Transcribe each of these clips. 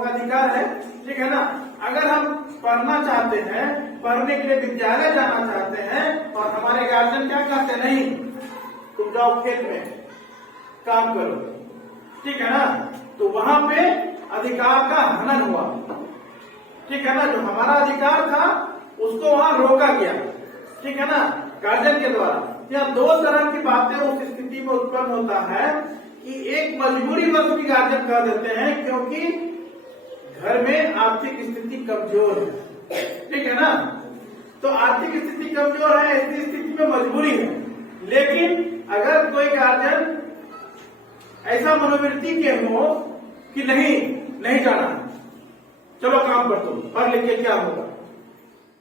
का अधिकार है, ठीक है ना। अगर हम पढ़ना चाहते हैं, पढ़ने के लिए विद्यालय जाना चाहते हैं और हमारे गार्जियन क्या कहते हैं, नहीं तुम जाओ खेत में काम करो, ठीक है ना, तो वहां पे अधिकार का हनन हुआ, ठीक है ना। जो हमारा अधिकार था उसको वहां रोका गया, ठीक है ना, गार्जियन के द्वारा। यह दो तरह की बातें उस स्थिति में उत्पन्न होता है कि एक मजबूरी वश भी गार्जियन कह देते हैं क्योंकि घर में आर्थिक स्थिति कमजोर है, ठीक है ना। तो आर्थिक स्थिति कमजोर है, ऐसी स्थिति में मजबूरी है। लेकिन अगर कोई गार्जियन ऐसा मनोवृत्ति के हो कि नहीं जाना, चलो काम कर दो, पढ़ लिख के क्या होगा,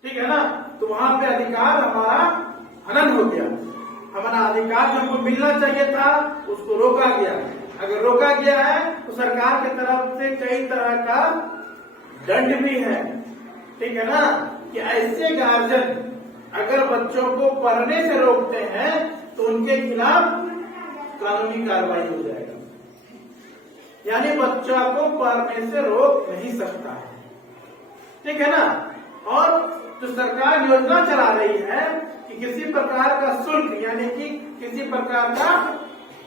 ठीक है ना, तो वहां पे अधिकार हमारा हनन हो गया। हमारा अधिकार जो हमको मिलना चाहिए था उसको रोका गया। अगर रोका गया है तो सरकार की तरफ से कई तरह का दंड भी है, ठीक है ना, कि ऐसे गार्जियन अगर बच्चों को पढ़ने से रोकते हैं तो उनके खिलाफ कानूनी कार्रवाई हो जाएगा। यानी बच्चा को पढ़ने से रोक नहीं सकता है, ठीक है ना। और जो सरकार योजना चला रही है कि किसी प्रकार का शुल्क यानी कि किसी प्रकार का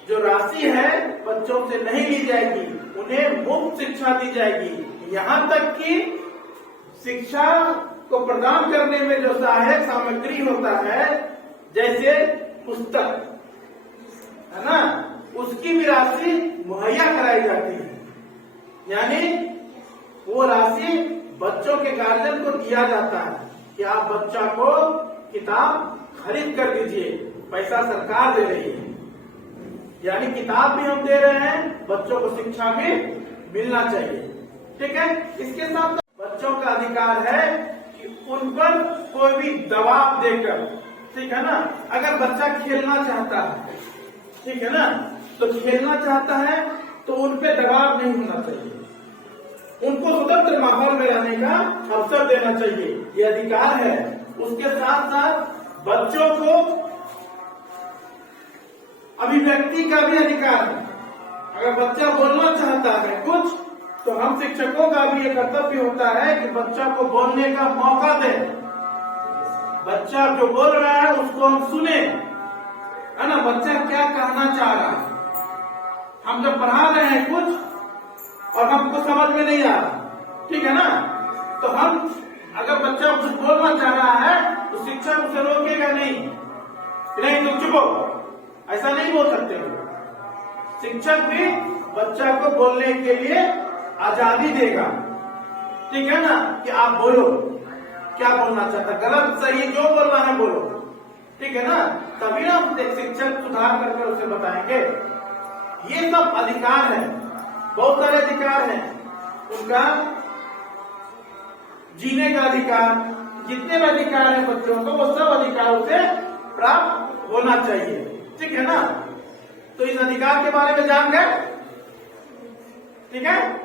जो राशि है बच्चों से नहीं ली जाएगी, उन्हें मुफ्त शिक्षा दी जाएगी। यहाँ तक कि शिक्षा को प्रदान करने में जो सहायक सामग्री होता है जैसे पुस्तक, है ना, उसकी भी राशि मुहैया कराई जाती है। यानी वो राशि बच्चों के गार्जियन को दिया जाता है कि आप बच्चा को किताब खरीद कर दीजिए, पैसा सरकार दे रही है। यानी किताब भी हम दे रहे हैं, बच्चों को शिक्षा भी मिलना चाहिए, ठीक है। इसके साथ बच्चों का अधिकार है कि उन पर कोई भी दबाव देकर, ठीक है ना, अगर बच्चा खेलना चाहता है, ठीक है ना, तो खेलना चाहता है तो उन पे दबाव नहीं होना चाहिए, उनको स्वतंत्र माहौल में रहने का अवसर देना चाहिए, ये अधिकार है। उसके साथ साथ बच्चों को अभिव्यक्ति का भी अधिकार है। अगर बच्चा बोलना चाहता है कुछ तो हम शिक्षकों का भी ये कर्तव्य होता है कि बच्चा को बोलने का मौका दें। बच्चा जो बोल रहा है उसको हम सुने, है ना, बच्चा क्या कहना चाह रहा है। हम जब पढ़ा रहे हैं कुछ और हमको समझ में नहीं आ रहा, ठीक है ना, तो हम अगर बच्चा कुछ बोलना चाह रहा है तो शिक्षक उसे रोकेगा नहीं तुम चुप हो, ऐसा नहीं बोल सकते हो। शिक्षक भी बच्चा को बोलने के लिए आजादी देगा, ठीक है ना, कि आप बोलो, क्या बोलना चाहता, गलत सही जो बोलना है बोलो, ठीक है ना, तभी ना शिक्षक सुधार करके उसे बताएंगे। ये सब अधिकार है, बहुत सारे अधिकार हैं। उनका जीने का अधिकार, जितने भी अधिकार है बच्चों को वो सब अधिकारों से प्राप्त होना चाहिए, ठीक है ना। तो इस अधिकार के बारे में जान गए, ठीक है।